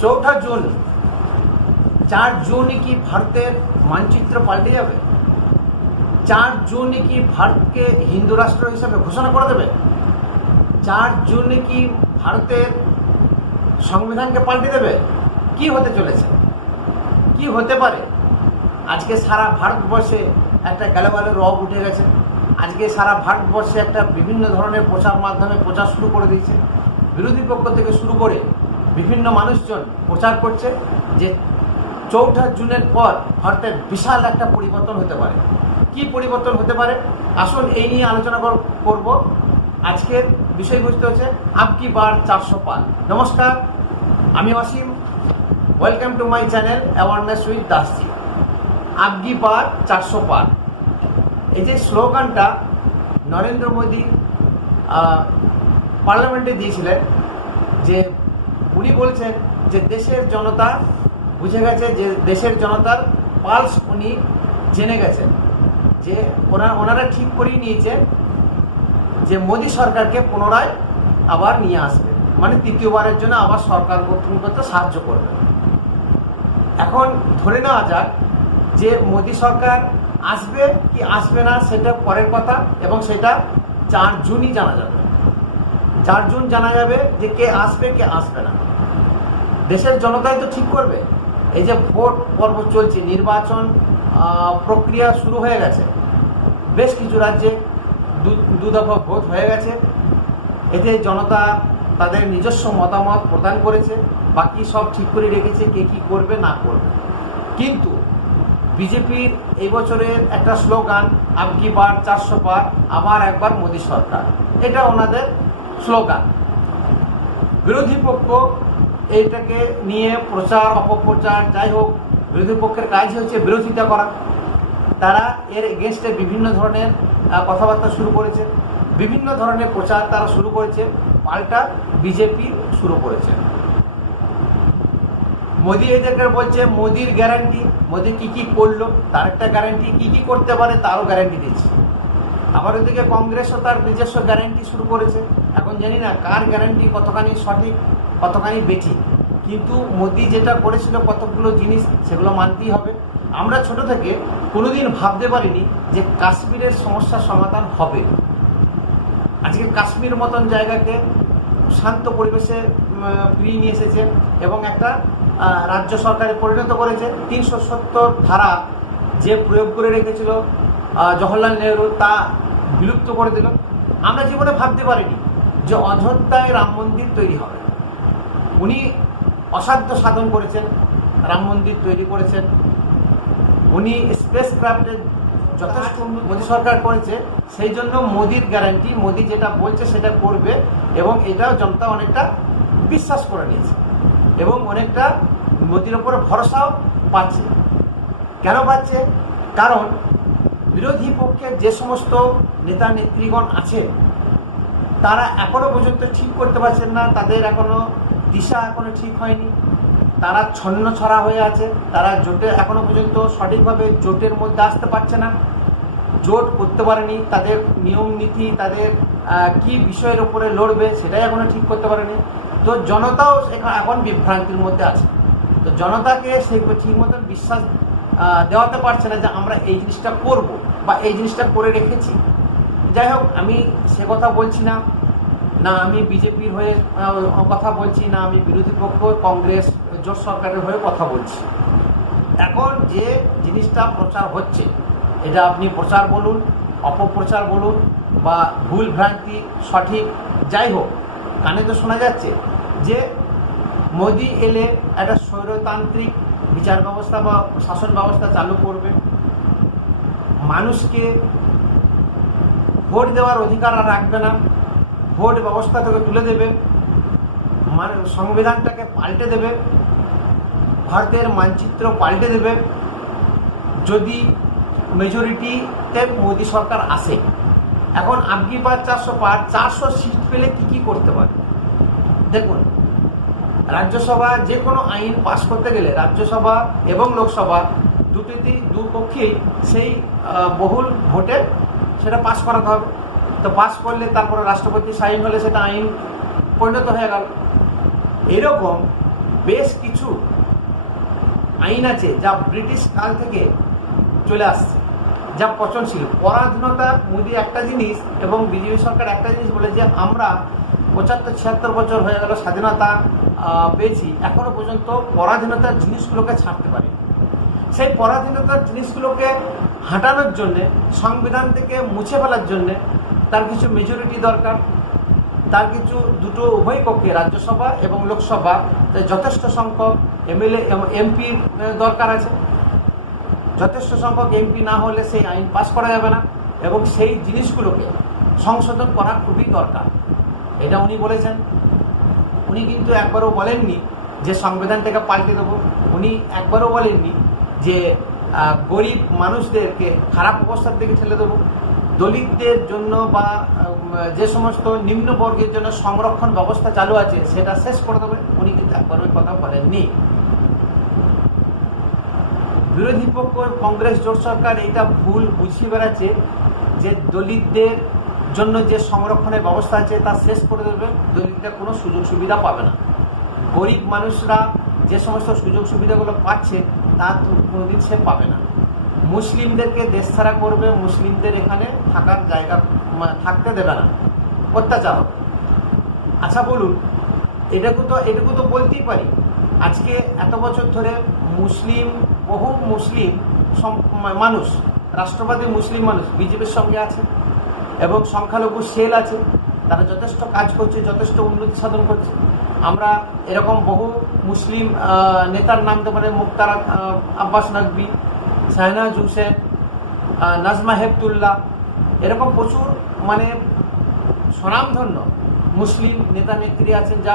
চৌঠা জুন 4 জুনই কি ভারতের মানচিত্র পাল্টে যাবে? 4 জুনই কি ভারতকে হিন্দু রাষ্ট্র হিসেবে ঘোষণা করে দেবে? 4 জুনই কি ভারতের সংবিধানকে পাল্টে দেবে? কি হতে চলেছে, কি হতে পারে? আজকে সারা ভারতবর্ষে একটা গেলাবালে রব উঠে গেছে। আজকে সারা ভারতবর্ষে একটা বিভিন্ন ধরনের প্রচার মাধ্যমে প্রচার শুরু করে দিয়েছে। বিরোধী পক্ষ থেকে শুরু করে বিভিন্ন মানুষজন প্রচার করছে যে 4 জুনের পর ভারতের বিশাল একটা পরিবর্তন হতে পারে। কি পরিবর্তন হতে পারে আসুন এই নিয়ে আলোচনা করব। আজকের বিষয়বস্তু হচ্ছে আপকি বার 400 পার। নমস্কার, আমি Asim. Welcome to my channel awareness with Dasji. আপকি বার 400 পার, এই যে স্লোগানটা নরেন্দ্র মোদী পার্লামেন্টে দিয়েছিলেন, যে উনি বলছেন যে দেশের জনতা বুঝে গেছে, যে দেশের জনতার পালস উনি জেনে গেছেন, যে ওনারা ঠিক করিয়ে নিয়েছেন যে মোদী সরকারকে পুনরায় আবার নিয়ে আসবে, মানে তৃতীয়বারের জন্য আবার সরকার গঠন করতে সাহায্য করবে। এখন ধরে নেওয়া যাক যে মোদী সরকার আসবে কি আসবে না সেটা পরের কথা, এবং সেটা 4 জুনই জানা যাবে। 4 জুন জানা যাবে যে কে আসবে কে আসবে না। দেশের জনতাই তো ঠিক করবে। এই যে ভোট পর্ব চলছে, নির্বাচন প্রক্রিয়া শুরু হয়ে গেছে, বেশ কিছু রাজ্যে দু দফা ভোট হয়ে গেছে। এতে জনতা তাদের নিজস্ব মতামত প্রদান করেছে, বাকি সব ঠিক করে রেখেছে কে কী করবে না করবে। কিন্তু বিজেপির এই বছরের একটা স্লোগান আপকি বার 400 পার, আবার একবার মোদী সরকার, এটা ওনাদের স্লোগান। বিরোধী পক্ষ এইটাকে নিয়ে প্রচার অপপ্রচার যাই হোক, বিরোধী পক্ষের কাজ হচ্ছে বিরোধিতা করা। তারা এর এগেনস্টে বিভিন্ন ধরনের কথাবার্তা শুরু করেছে, বিভিন্ন ধরনের প্রচার তারা শুরু করেছে, পাল্টা বিজেপি শুরু করেছে। মোদী এদেরকে বলছে মোদির গ্যারান্টি, মোদী কী কী করলো তার একটা গ্যারান্টি, কী কী করতে পারে তারও গ্যারান্টি দিচ্ছে। আবার ওদিকে কংগ্রেসও তার নিজস্ব গ্যারান্টি শুরু করেছে। এখন জানি না কার গ্যারান্টি কতখানি সঠিক কতখানি বেঠিক, কিন্তু মোদী যেটা করেছিল কতগুলো জিনিস সেগুলো মানতেই হবে। আমরা ছোট থেকে কোনোদিন ভাবতে পারিনি যে কাশ্মীরের সমস্যার সমাধান হবে। আজকে কাশ্মীর মতন জায়গাকে শান্ত পরিবেশে ফিরিয়ে নিয়ে এসেছে এবং একটা রাজ্য সরকারে পরিণত করেছে। 370 ধারা যে প্রয়োগ করে রেখেছিল জওহরলাল নেহরু, তা বিলুপ্ত করে দিল। আমরা জীবনে ভাবতে পারিনি যে অযোধ্যায় রাম মন্দির তৈরি হবে। উনি অসাধ্য সাধন করেছেন, রাম মন্দির তৈরি করেছেন। উনি স্পেস ক্রাফ্টে যথেষ্ট মোদী সরকার করেছে, সেই জন্য মোদির গ্যারান্টি, মোদী যেটা বলছে সেটা করবে, এবং এটাও জনতা অনেকটা বিশ্বাস করে নিয়েছে এবং অনেকটা মোদির ওপরে ভরসাও পাচ্ছে। কেন পাচ্ছে? কারণ বিরোধী পক্ষে যে সমস্ত নেতা নেত্রীগণ আছে তারা এখনো পর্যন্ত ঠিক করতে পারছেন না, তাদের এখনো দিশা এখনো ঠিক হয়নি, তারা ছন্ন ছড়া হয়ে আছে। তারা জোটে এখনো পর্যন্ত সঠিকভাবে জোটের মধ্যে আসতে পারছে না, জোট করতে পারেনি, তাদের নিয়ম নীতি, তাদের কি বিষয়ের উপরে লড়বে সেটাই এখনো ঠিক করতে পারেনি। তো জনতাও এখন বিভ্রান্তির মধ্যে আছে। তো জনতাকে সেই ঠিক মতন বিশ্বাস দেওয়াতে পারছে না যে আমরা এই জিনিসটা করব বা এই জিনিসটা করে রেখেছি। যাই হোক, আমি সে কথা বলছি না, না আমি বিজেপির হয়ে কথা বলছি, না আমি বিরোধী পক্ষ কংগ্রেস জোট সরকারের হয়ে কথা বলছি। এখন যে জিনিসটা প্রচার হচ্ছে, এটা আপনি প্রচার বলুন, অপপ্রচার বলুন, বা ভুল ভ্রান্তি সঠিক যাই হোক, কানে তো শোনা যাচ্ছে যে মোদী এলে একটা স্বৈরতান্ত্রিক বিচার ব্যবস্থা বা শাসন ব্যবস্থা চালু করবে, মানুষকে ভোট দেওয়ার অধিকার আর রাখবে না, ভোট ব্যবস্থা থেকে তুলে দেবে, মানে সংবিধানটাকে পাল্টে দেবে, ভারতের মানচিত্র পাল্টে দেবে যদি মেজরিটিতে মোদী সরকার আসে। এখন আপকি বার 400 পার, 400 সিট পেলে কী কী করতে পারে দেখুন। রাজ্যসভা যে কোনো আইন পাস করতে গেলে রাজ্যসভা এবং লোকসভা দুপক্ষেই সেই বহুল ভোটে সেটা পাস করাতে হবে। তো পাস করলে তারপরে রাষ্ট্রপতি সাইন হলে সেটা আইন পরিণত হয়ে গেল। এরকম বেশ কিছু আইন আছে যা ব্রিটিশ কাল থেকে চলে আসছে, যা পচনশীল। পরাধীনতা মোদী একটা জিনিস এবং বিজেপি সরকার একটা জিনিস বলে যে আমরা 75-76 বছর হয়ে গেল স্বাধীনতা পেয়েছি, এখনো পর্যন্ত পরাধীনতার জিনিসগুলোকে ছাড়তে পারি। সেই পরাধীনতার জিনিসগুলোকে হাঁটানোর জন্যে, সংবিধান থেকে মুছে ফেলার জন্যে তার কিছু মেজরিটি দরকার, তার কিছু দুটো উভয় কক্ষে রাজ্যসভা এবং লোকসভা যথেষ্ট সংখ্যক এমএলএ এমপির দরকার আছে। যথেষ্ট সংখ্যক এমপি না হলে সেই আইন পাস করা যাবে না, এবং সেই জিনিসগুলোকে সংশোধন করা খুবই দরকার। এটা উনি বলেছেন। উনি কিন্তু একবারও বলেননি যে সংবিধানটাকে পাল্টে দেবো। উনি একবারও বলেননি যে গরিব মানুষদেরকে খারাপ অবস্থার দিকে ঠেলে দেবো। দলিতদের জন্য বা যে সমস্ত নিম্নবর্গের জন্য সংরক্ষণ ব্যবস্থা চালু আছে সেটা শেষ করে দেবে, উনি কিন্তু একবার ওই কথা বলেননি। বিরোধী পক্ষ কংগ্রেস জোট সরকার এটা ভুল বুঝিয়ে বেড়াচ্ছে যে দলিতদের জন্য যে সংরক্ষণের ব্যবস্থা আছে তা শেষ করে দেবে, দলিতরা কোনো সুযোগ সুবিধা পাবে না। গরিব মানুষরা যে সমস্ত সুযোগ সুবিধাগুলো পাচ্ছে তা কোনোদিন সে পাবে না। মুসলিমদেরকে দেশছাড়া করবে, মুসলিমদের এখানে থাকার জায়গা থাকতে দেবে না, অত্যাচার হবে। আচ্ছা বলুন, এটুকু তো বলতেই পারি। আজকে এত বছর ধরে বহু মুসলিম মানুষ, রাষ্ট্রবাদী মুসলিম মানুষ বিজেপির সঙ্গে আছে, এবং সংখ্যালঘু সেল আছে, তারা যথেষ্ট কাজ করছে, যথেষ্ট উন্নতি সাধন করছে। আমরা এরকম বহু মুসলিম নেতার নাম দিতে পারি, মুক্তার আব্বাস নকভি, শাহনাজ হুসেন, নাজমা হেপতুল্লাহ, এরকম প্রচুর স্বনামধন্য মুসলিম নেতা নেত্রী আছেন যা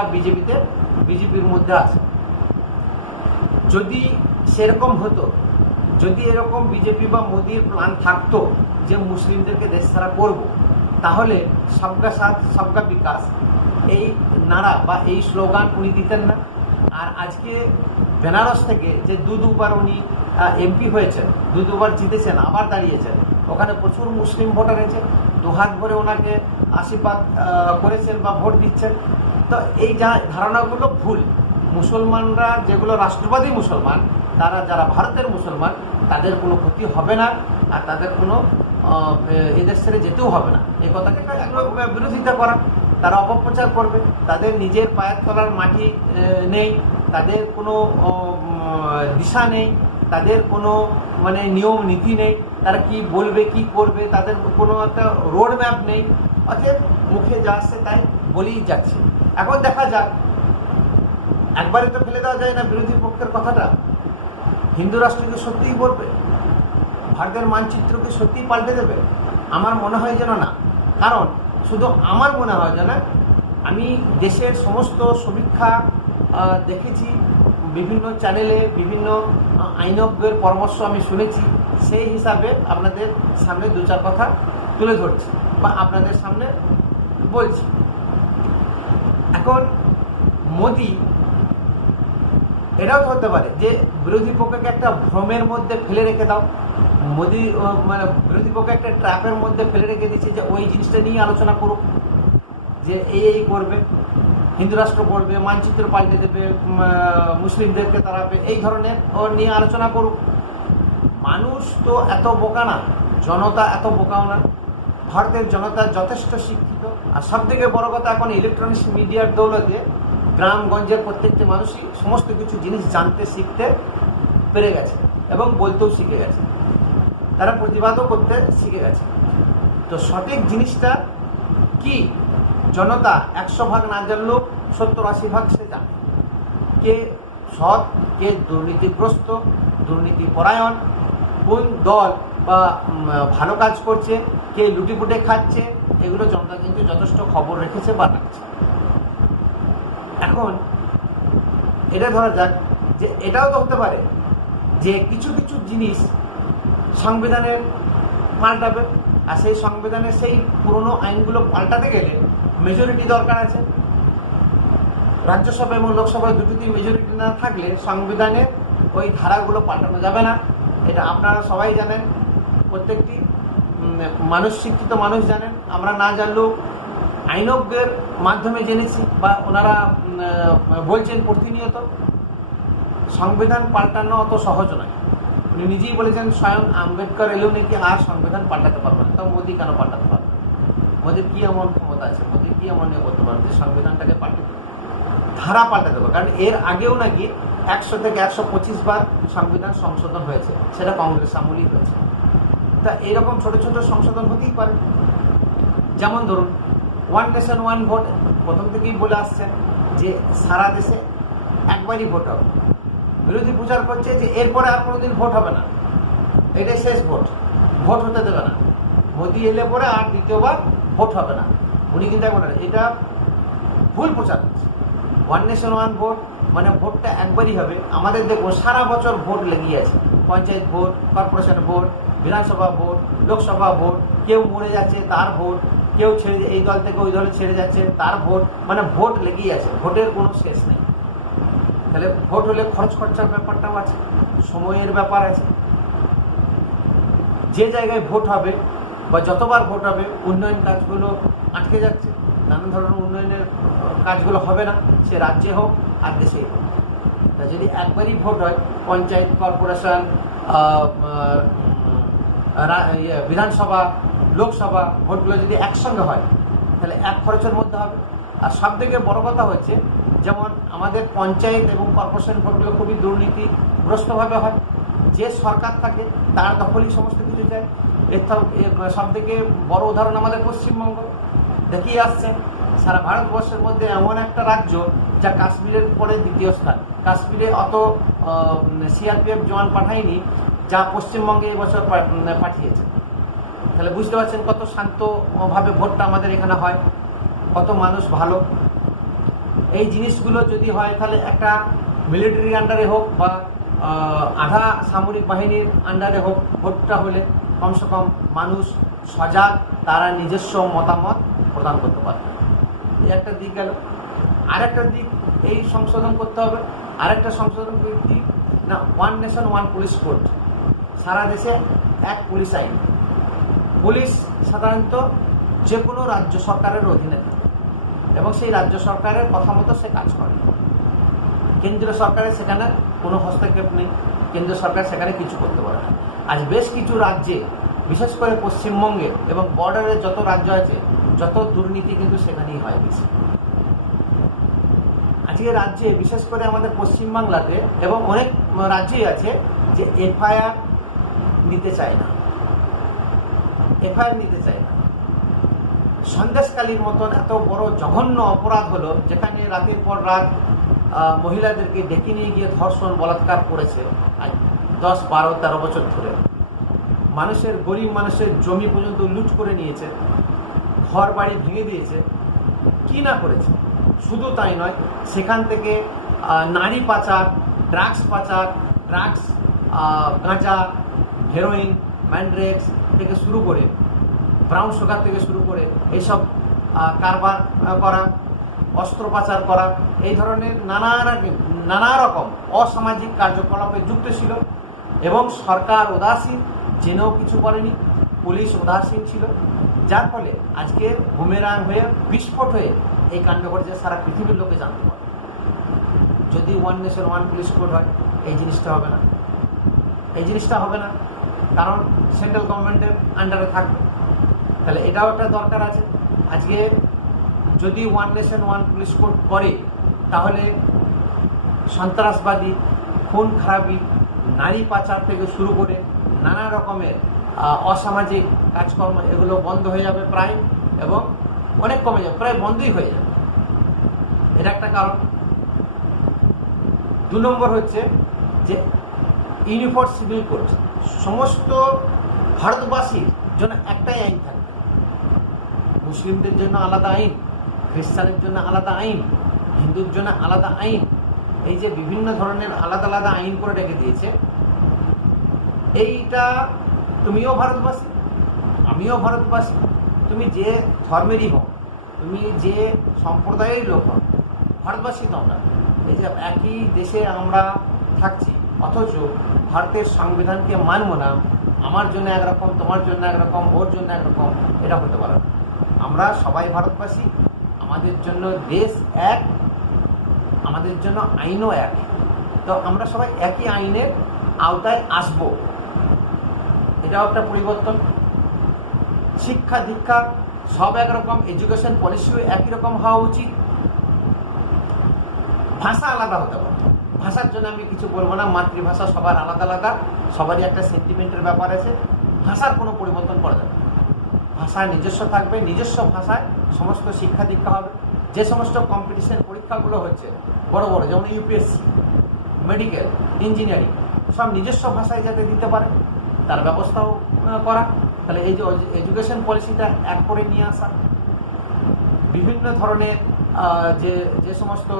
বিজেপির মধ্যে আছে। যদি সেরকম হতো, যদি এরকম বিজেপি বা মোদির প্ল্যান থাকতো যে মুসলিমদেরকে দেশছাড়া করব, তাহলে সবকা সাথ সবকা বিকাশ এই নারা বা এই স্লোগান উনি দিতেন না। আর আজকে বেনারস থেকে যে দুবার উনি এমপি হয়েছেন, দুবার জিতেছেন, আবার দাঁড়িয়েছেন, ওখানে প্রচুর মুসলিম ভোটার আছে, দুহাত ভরে ওনাকে আশীর্বাদ করেছেন বা ভোট দিচ্ছেন। তো এই ধারণাগুলো ভুল। মুসলমানরা যেগুলো রাষ্ট্রবাদী মুসলমান, তারা যারা ভারতের মুসলমান, তাদের কোনো ক্ষতি হবে না, আর তাদের কোনো এদেশ ছেড়ে যেতেও হবে না। এই কথাকে বিরোধিতা করা, তারা অপপ্রচার করবে। তাদের নিজের পায়ের তলার মাটি নেই, তাদের কোনো দিশা নেই, তাদের কোনো নিয়ম নীতি নেই, তারা কি বলবে কি করবে তাদের কোনো একটা রোড ম্যাপ নেই। অতএব মুখে যা আসছে তাই বলেই যাচ্ছে। এখন দেখা যাক, একবারে তো ফেলে দেওয়া যায় না বিরোধী পক্ষের কথাটা। হিন্দু রাষ্ট্রকে সত্যিই বলবে, ভারতের মানচিত্রকে সত্যিই পাল্টে দেবে? আমার মনে হয় যেন না। কারণ শুধু আমার মনে হয় যেন, আমি দেশের সমস্ত সমীক্ষা দেখেছি, বিভিন্ন চ্যানেলে বিভিন্ন আইনজ্ঞের পরামর্শ আমি শুনেছি, সেই হিসাবে আপনাদের সামনে দু চার কথা তুলে ধরছি বা আপনাদের সামনে বলছি। এখন মোদি এটাও হতে পারে যে বিরোধী পক্ষকে একটা ভ্রমের মধ্যে ফেলে রেখে দাও। মোদি বিরোধী পক্ষে একটা ট্র্যাপের মধ্যে ফেলে রেখে দিচ্ছে যে ওই জিনিসটা নিয়ে আলোচনা করুক, যে এই করবে, হিন্দু রাষ্ট্র করবে, মানচিত্র পাল্টে দেবে, মুসলিমদেরকে তাড়াবে, এই ধরনের নিয়ে আলোচনা করুক। মানুষ তো এত বোকা না, জনতা এত বোকাও না। ভারতের জনতা যথেষ্ট শিক্ষিত। আর সব থেকে বড় কথা, এখন ইলেকট্রনিক্স মিডিয়ার দৌলতে গ্রামগঞ্জের প্রত্যেকটি মানুষই সমস্ত কিছু জিনিস জানতে শিখতে পেরে গেছে এবং বলতেও শিখে গেছে, তারা প্রতিবাদও করতে শিখে গেছে। তো সঠিক জিনিসটা কি জনতা 100 ভাগ না জানলেও 70-80 ভাগ সে জানে। কে সৎ, কে দুর্নীতিগ্রস্ত, দুর্নীতি পরায়ণ, কোন দল বা ভালো কাজ করছে, কে লুটিপুটে খাচ্ছে, এগুলো জনতা কিন্তু যথেষ্ট খবর রেখেছে বা রাখছে। এখন এটা ধরা যাক যে এটাও তো হতে পারে যে কিছু কিছু জিনিস সংবিধানের পাল্টাবে, আর সেই সংবিধানের সেই পুরনো আইনগুলো পাল্টাতে গেলে মেজরিটি দরকার আছে। রাজ্যসভা এবং লোকসভায় দুটোতেই মেজরিটি না থাকলে সংবিধানের ওই ধারাগুলো পাল্টানো যাবে না। এটা আপনারা সবাই জানেন, প্রত্যেকটি মানুষ, শিক্ষিত মানুষ জানেন। আমরা না জানলেও আইনজ্ঞের মাধ্যমে জেনেছি বা ওনারা বলছেন প্রতিনিয়ত সংবিধান পাল্টানো অত সহজ নয়। উনি নিজেই বলেছেন স্বয়ং আম্বেদকর এলেও নাকি আর সংবিধান পাল্টাতে পারবে না। তো মোদি কেন পাল্টাতে পারবে? মোদির কি এমন ক্ষমতা আছে, মোদি কি এমন নিয়ে করতে পারবে যে সংবিধানটাকে পাল্টে দেবে, ধারা পাল্টে দেবে? কারণ এর আগেও নাকি 100 থেকে 125 বার সংবিধান সংশোধন হয়েছে, সেটা কংগ্রেস আমলেই হয়েছে। তা এরকম ছোট ছোট সংশোধন হতেই পারে। যেমন ধরুন ওয়ান নেশন ওয়ান ভোট প্রথম থেকেই বলে আসছে যে সারা দেশে একবারই ভোট হবে। বিরোধী প্রচার করছে যে এরপরে আর কোনোদিন ভোট হবে না, এটাই শেষ ভোট, ভোট হতে দেবে না, মোদি এলে পরে আর দ্বিতীয়বার ভোট হবে না। উনি কিন্তু এখন এটা ভুল প্রচার করছে। ওয়ান নেশন ওয়ান ভোট মানে ভোটটা একবারই হবে। আমাদের দেখুন সারা বছর ভোট লেগেই আছে, পঞ্চায়েত ভোট, কর্পোরেশন ভোট, বিধানসভা ভোট, লোকসভা ভোট, কেউ মরে যাচ্ছে তার ভোট, কেউ ছেড়ে এই দল থেকে ওই দলে ছেড়ে যাচ্ছে তার ভোট, মানে ভোট লেগেই আছে, ভোটের কোনো শেষ নেই। তাহলে ভোট হলে খরচ খরচার ব্যাপারটাও আছে, সময়ের ব্যাপার আছে। যে জায়গায় ভোট হবে বা যতবার ভোট হবে উন্নয়ন কাজগুলো আটকে যাচ্ছে, নানান ধরনের উন্নয়নের কাজগুলো হবে না, সে রাজ্যে হোক আর দেশেই হোক। তা যদি একবারই ভোট হয়, পঞ্চায়েত, কর্পোরেশন, বিধানসভা, লোকসভা ভোটগুলো যদি একসঙ্গে হয় তাহলে এক খরচের মধ্যে হবে। আর সব থেকে বড় কথা হচ্ছে যেমন আমাদের পঞ্চায়েত এবং কর্পোরেশন ভোটগুলো খুবই দুর্নীতিগ্রস্তভাবে হয়। যে সরকার থাকে তার দখলই সমস্ত কিছু যায়। এর সব থেকে বড় উদাহরণ আমাদের পশ্চিমবঙ্গ দেখিয়ে আসছে। সারা ভারতবর্ষের মধ্যে এমন একটা রাজ্য যা কাশ্মীরের পরে দ্বিতীয় স্থান। কাশ্মীরে অত সিআরপিএফ জওয়ান পাঠায়নি যা পশ্চিমবঙ্গে এবছর পাঠিয়েছে। তাহলে বুঝতে পারছেন কত শান্তভাবে ভোটটা আমাদের এখানে হয়, কত মানুষ ভালো। এই জিনিসগুলো যদি হয় তাহলে একটা মিলিটারি আন্ডারে হোক বা আধা সামরিক বাহিনীর আন্ডারে হোক, ভোটটা হলে কমসে কম মানুষ সজাগ, তারা নিজস্ব মতামত প্রদান করতে পারে। এই একটা দিক গেল। আরেকটা দিক এই সংশোধন করতে হবে। আরেকটা সংশোধন কি না, one nation one police code, সারা দেশে এক পুলিশ আইন। পুলিশ সাধারণত যে কোনো রাজ্য সরকারের অধীনে থাকে এবং সেই রাজ্য সরকারের কথা মতো সে কাজ করে। কেন্দ্রীয় সরকারের সেখানে কোনো হস্তক্ষেপ নেই, কেন্দ্রীয় সরকার সেখানে কিছু করতে পারে না। আজ বেশ কিছু রাজ্যে, বিশেষ করে পশ্চিমবঙ্গে এবং বর্ডারের যত রাজ্য আছে, যত দুর্নীতি কিন্তু সেখানেই হয় বেশি। আজকে রাজ্যে বিশেষ করে আমাদের পশ্চিমবাংলাতে এবং অনেক রাজ্যেই আছে যে এফআইআর নিতে চায় না, এফআইআর নিতে চায় না। সন্দেশকালীর মতন এত বড় জঘন্য অপরাধ হলো, যেখানে রাতের পর রাত মহিলাদেরকে ডেকে নিয়ে গিয়ে ধর্ষণ, বলাৎকার করেছে আজ 10, 12, 13 বছর ধরে। মানুষের, গরিব মানুষের জমি পর্যন্ত লুট করে নিয়েছে, ঘর বাড়ি ভেঙে দিয়েছে, কি না করেছে। শুধু তাই নয়, সেখান থেকে নারী পাচার, ড্রাগস পাচার, ড্রাগস, গাঁজা, হেরোইন, ম্যান্ড্রেক্স থেকে শুরু করে, ব্রাউন সুগার থেকে শুরু করে এইসব কারবার করা, অস্ত্র পাচার করা, এই ধরনের নানা রকম অসামাজিক কার্যকলাপে যুক্ত ছিল। এবং সরকার উদাসীন, জেনেও কিছু করেনি, পুলিশ উদাসীন ছিল, যার ফলে আজকে বুমেরাং হয়ে, বিস্ফোট হয়ে এই কাণ্ড ঘটেছে, সারা পৃথিবীর লোকে জানতে পারে। যদি one nation one police code হয় এই জিনিসটা হবে না, এই জিনিসটা হবে না, কারণ সেন্ট্রাল গভর্নমেন্টের আন্ডারে থাকবে। তাহলে এটাও একটা দরকার আছে। আজকে যদি one nation one police code করে তাহলে সন্ত্রাসবাদী, খুন খারাপি, নারী পাচার থেকে শুরু করে নানা রকমের অসামাজিক কাজকর্ম, এগুলো বন্ধ হয়ে যাবে প্রায়, এবং অনেক কমে যাবে, প্রায় বন্ধই হয়ে যাবে। এটা একটা কারণ। 2 নম্বর হচ্ছে যে ইউনিফর্ম সিভিল কোড, সমস্ত ভারতবাসীর জন্য একটাই আইন থাকবে। মুসলিমদের জন্য আলাদা আইন, খ্রিস্টানের জন্য আলাদা আইন, হিন্দুর জন্য আলাদা আইন। এই যে বিভিন্ন ধরনের আলাদা আলাদা আইন করে রেখে দিয়েছে, এইটা তুমিও ভারতবাসী, আমিও ভারতবাসী, তুমি যে ধর্মেরই হোক, তুমি যে সম্প্রদায়ের লোক হোক, ভারতবাসী তো আমরা। এই যে একই দেশে আমরা থাকছি, অথচ ভারতের সংবিধানকে মানব না, আমার জন্য একরকম, তোমার জন্য একরকম, ওর জন্য একরকম, এটা হতে পারে না। আমরা সবাই ভারতবাসী, আমাদের জন্য দেশ এক, আমাদের জন্য আইনও এক। তো তো আমরা সবাই একই আইনের আওতায় আসব, এটাও একটা পরিবর্তন। শিক্ষা দীক্ষা সব একরকম, এডুকেশন পলিসিও একই রকম হওয়া উচিত। ভাষা আলাদা হতে পারে, ভাষার জন্য আমি কিছু বলবো না, মাতৃভাষা সবার আলাদা আলাদা, সবারই একটা সেন্টিমেন্টের ব্যাপার আছে, ভাষার কোনো পরিবর্তন করা যাবে না। ভাষা নিজস্ব থাকবে, নিজস্ব ভাষায় সমস্ত শিক্ষা দীক্ষা হবে। যে সমস্ত কম্পিটিশন পরীক্ষাগুলো হচ্ছে বড় বড়, যেমন ইউপিএসসি, মেডিকেল, ইঞ্জিনিয়ারিং, সব নিজস্ব ভাষায় যাতে দিতে পারে তার ব্যবস্থাও করা। তাহলে এই যে এডুকেশন পলিসিটা এক করে নিয়ে আসা, বিভিন্ন ধরনের যে যে সমস্ত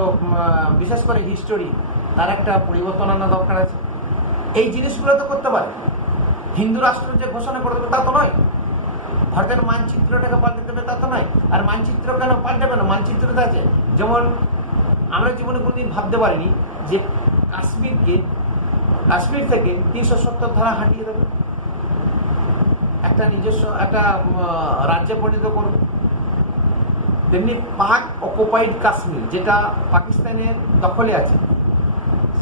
বিশেষ করে হিস্টোরি, তার একটা পরিবর্তন আনা দরকার আছে। এই জিনিসগুলো তো করতে পারে। হিন্দু রাষ্ট্র যে ঘোষণা করে দেবে তা তো নয়, ভারতের মানচিত্রটাকে পাল্টে দেবে তা তো নয়। আর মানচিত্র কেন পাল্টাবে না, মানচিত্রটা আছে। যেমন আমরা জীবনে কোনোদিন ভাবতে পারিনি যে কাশ্মীর থেকে 370 ধারা হাঁটিয়ে দেবে, একটা নিজস্ব একটা রাজ্যে পরিণত করবে। তেমনি পাক অকুপাইড কাশ্মীর, যেটা পাকিস্তানের দখলে আছে,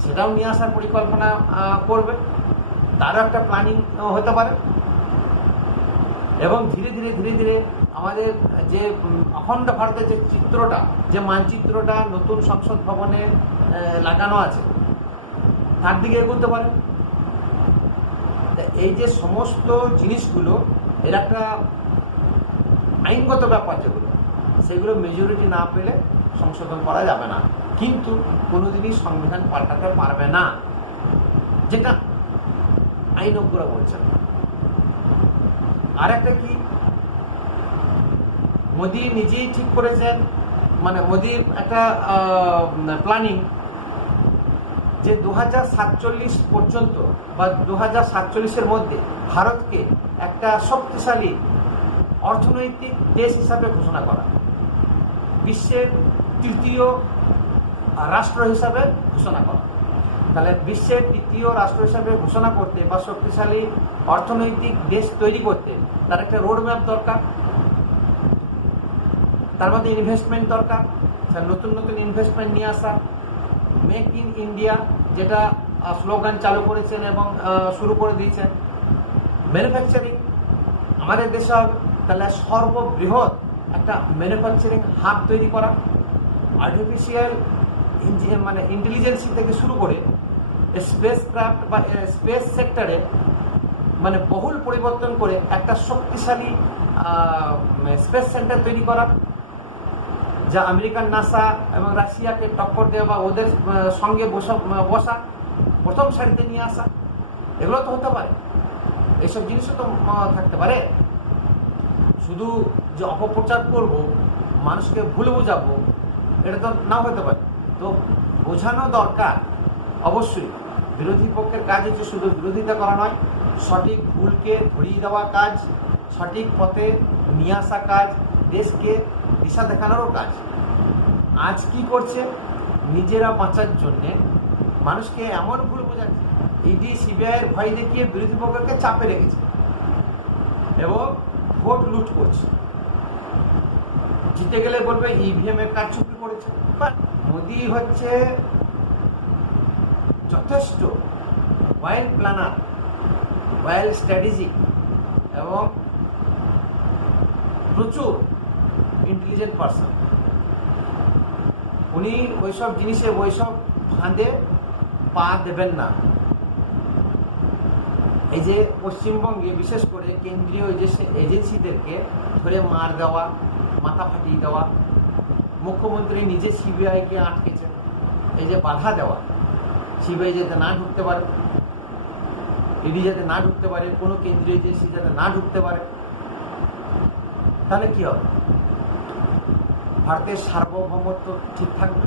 সেটাও নিয়ে আসার পরিকল্পনা করবে, তারও একটা প্ল্যানিং হতে পারে। এবং ধীরে ধীরে ধীরে ধীরে আমাদের যে অখণ্ড ভারতের যে চিত্রটা, যে মানচিত্রটা নতুন সংসদ ভবনে লাগানো আছে, তার দিকে এগোতে পারে। এই যে সমস্ত জিনিসগুলো, এর একটা আইনগত ব্যাপার যেগুলো, সেগুলো মেজরিটি না পেলে সংশোধন করা যাবে না, কিন্তু কোনোদিনই সংবিধান পাল্টাতে পারবে না, যেটা আইনজ্ঞরা বলছেন। আর একটা কি, মোদি নিজেই ঠিক করেছেন, মানে মোদির একটা প্ল্যানিং যে 2047 পর্যন্ত বা 2047-এর মধ্যে ভারতকে একটা শক্তিশালী অর্থনৈতিক দেশ হিসাবে ঘোষণা করা, বিশ্বের তৃতীয় রাষ্ট্র হিসাবে ঘোষণা করা। তাহলে বিশ্বের তৃতীয় রাষ্ট্র হিসাবে ঘোষণা করতে বা শক্তিশালী অর্থনৈতিক দেশ তৈরি করতে তার একটা রোড ম্যাপ দরকার, তার মধ্যে ইনভেস্টমেন্ট দরকার, নতুন নতুন ইনভেস্টমেন্ট নিয়ে আসা, মেক ইন ইন্ডিয়া যেটা স্লোগান চালু করেছেন এবং শুরু করে দিয়েছেন, ম্যানুফ্যাকচারিং আমাদের দেশে হবে। তাহলে সর্ববৃহৎ একটা ম্যানুফ্যাকচারিং হাব তৈরি করা, আর্টিফিশিয়াল মানে ইন্টেলিজেন্সি থেকে শুরু করে স্পেস ক্রাফট বা স্পেস সেক্টরে মানে বহুল পরিবর্তন করে একটা শক্তিশালী স্পেস সেন্টার তৈরি করা, যা আমেরিকান নাসা এবং রাশিয়াকে টক্কর দেওয়া বা ওদের সঙ্গে বসা, প্রথম সারিতে নিয়ে আসা, এগুলো তো হতে পারে। এইসব জিনিসও তো থাকতে পারে। শুধু যে অপপ্রচার করব, মানুষকে ভুল বোঝাবো, এটা তো না হতে পারে। তো বোঝানো দরকার অবশ্যই। বিরোধী পক্ষের কাজ হচ্ছে শুধু বিরোধিতা করা নয়, সঠিক ভুলকে ধরিয়ে দেওয়া কাজ, সঠিক পথে নিয়ে আসা কাজ, দেশকে দিশা দেখানোরও কাজ। আজ কি করছে, নিজেরা বাঁচার জন্যে মানুষকে এমন ভুল বোঝাচ্ছে, ইডি সিবিআইয়ের ভয় দেখিয়ে বিরোধী পক্ষকে চাপে রেখেছে এবং ভোট লুট করছে। জিতে গেলে বলবে ইভিএম এর কারচুপি করেছে। মোদি হচ্ছে যথেষ্ট ওয়েল প্ল্যানার, ওয়েল স্ট্র্যাটেজিক এবং প্রচুর ইন্টেলিজেন্ট পার্সন। উনি ওইসব জিনিসে, ওইসব ফাঁদে পা দেবেন না। এই যে পশ্চিমবঙ্গে বিশেষ করে কেন্দ্রীয় এজেন্সিদেরকে ধরে মার দেওয়া, মাথা ফাটিয়ে দেওয়া, মুখ্যমন্ত্রী নিজে সিবিআইকে আটকেছে, এই যে বাধা দেওয়া, সিবিআই যাতে না ঢুকতে পারে, ইডি যাতে না ঢুকতে পারে, কোনো কেন্দ্রীয় এজেন্সি যাতে না ঢুকতে পারে, তাহলে কি হবে? ভারতের সার্বভৌমত্ব ঠিক থাকবে।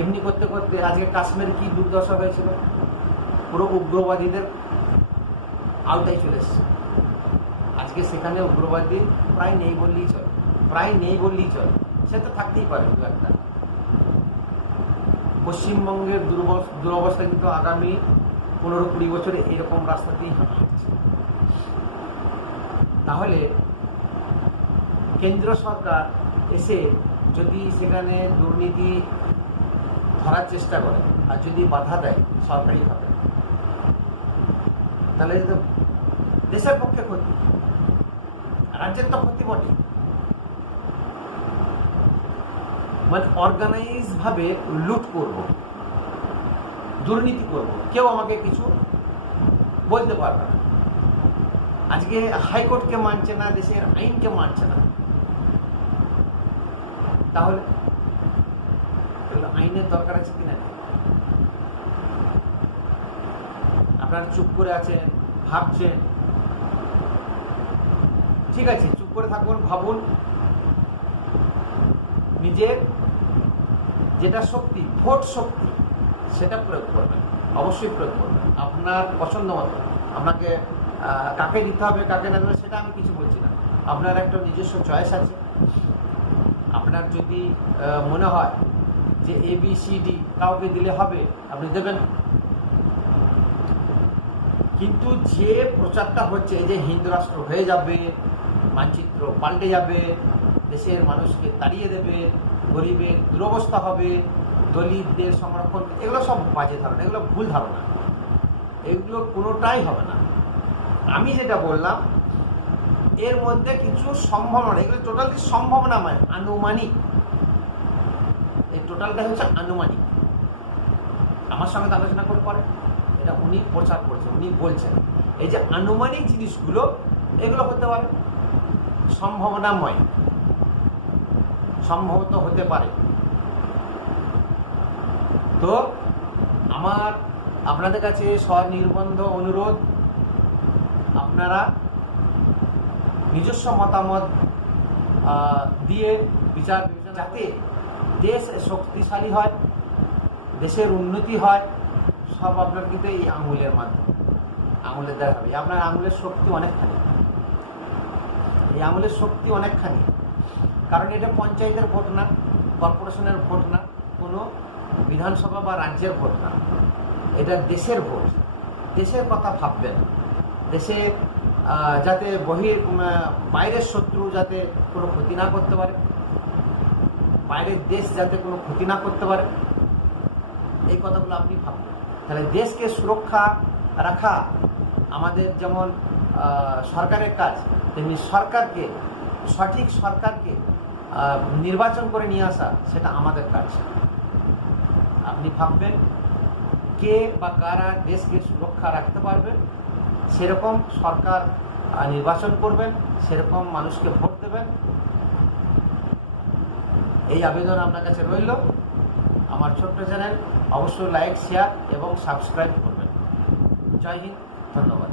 এমনি করতে করতে আজকে কাশ্মীর কি দুর্দশা হয়েছিল, পুরো উগ্রবাদীদের আওতায় চলে এসছে। আজকে সেখানে উগ্রবাদী প্রায় নেই বললেই চলে, প্রায় নেই বললেই চলে। সে তো থাকতেই পারে দু একটা। পশ্চিমবঙ্গের দুরবস্থা কিন্তু আগামী 15-20 বছরে এরকম রাস্তাতেই হাঁটছে। তাহলে কেন্দ্র সরকার এসে যদি সেখানে দুর্নীতি ধরার চেষ্টা করে আর যদি বাধা দেয় সরকারিভাবে, তাহলে তো দেশের পক্ষে ক্ষতি, রাজ্যের তো ক্ষতি বটে। মানে অর্গানাইজ ভাবে লুট করব, দুর্নীতি করব, কেউ আমাকে কিছু বলতে পারবে না। আজকে হাইকোর্টকে মানছে না, দেশের আইনকে মানছে না, তাহলে এগুলো আইনের দরকার আছে কিনা? আপনারা চুপ করে আছেন, ভাবছেন, ঠিক আছে, চুপ করে থাকুন, ভাবুন, নিজের যেটা শক্তি, ভোট শক্তি, সেটা প্রয়োগ করবেন, অবশ্যই প্রয়োগ করবেন আপনার পছন্দ মতো। আপনাকে কাকে দিতে হবে কাকে না দেবে সেটা আমি কিছু বলছি না, আপনার একটা নিজস্ব চয়েস আছে। আপনার যদি মনে হয় যে ABCD কাউকে দিলে হবে, আপনি দেবেন। কিন্তু যে প্রচারটা হচ্ছে, এই যে হিন্দু রাষ্ট্র হয়ে যাবে, মানচিত্র পাল্টে যাবে, দেশের মানুষকে তাড়িয়ে দেবে, গরিবের দুরবস্থা হবে, দলিতদের সংরক্ষণ, এগুলো সব বাজে ধারণা, এগুলো ভুল ধারণা, এগুলো কোনোটাই হবে না। আমি যেটা বললাম এর মধ্যে কিছু সম্ভাবনা, এগুলো টোটালি সম্ভাবনা নয়, আনুমানিক। এই টোটালটা হচ্ছে আনুমানিক। আমার সঙ্গে আলোচনা করে পরে এটা উনি প্রচার করছেন, উনি বলছেন এই যে আনুমানিক জিনিসগুলো, এগুলো হতে পারে, সম্ভাবনাময়, সম্ভবত হতে পারে। তো আমার আপনাদের কাছে স্বনির্বন্ধ অনুরোধ, আপনারা নিজস্ব মতামত দিয়ে বিচার বিবেচনা, যাতে দেশ শক্তিশালী হয়, দেশের উন্নতি হয়, সব আপনার কিন্তু এই আঙুলের মাধ্যমে, আঙুলের দ্বারা হবে। আপনার আঙুলের শক্তি অনেকখানি, এই আঙুলের শক্তি অনেকখানি, কারণ এটা পঞ্চায়েতের ভোট না, কর্পোরেশনের ভোট না, কোনো বিধানসভা বা রাজ্যের ভোট না, এটা দেশের ভোট। দেশের কথা ভাববেন, দেশের যাতে বাইরের শত্রু যাতে কোনো ক্ষতি না করতে পারে, বাইরের দেশ যাতে কোনো ক্ষতি না করতে পারে, এই কথাগুলো আপনি ভাববেন। তাহলে দেশকে সুরক্ষা রাখা আমাদের যেমন সরকারের কাজ, তেমনি সরকারকে, সঠিক সরকারকে নির্বাচন করে নিয়ে আসা, সেটা আমাদের কাজ। আপনি ভাববেন কে বা কারা দেশকে সুরক্ষা রাখতে পারবে, সেরকম সরকার নির্বাচন করবেন, সেরকম মানুষকে ভোট দেবেন। এই আবেদন আপনার কাছে রইল। আমার ছোট্ট চ্যানেল অবশ্যই লাইক, শেয়ার এবং সাবস্ক্রাইব করবেন। জয় হিন্দ, ধন্যবাদ।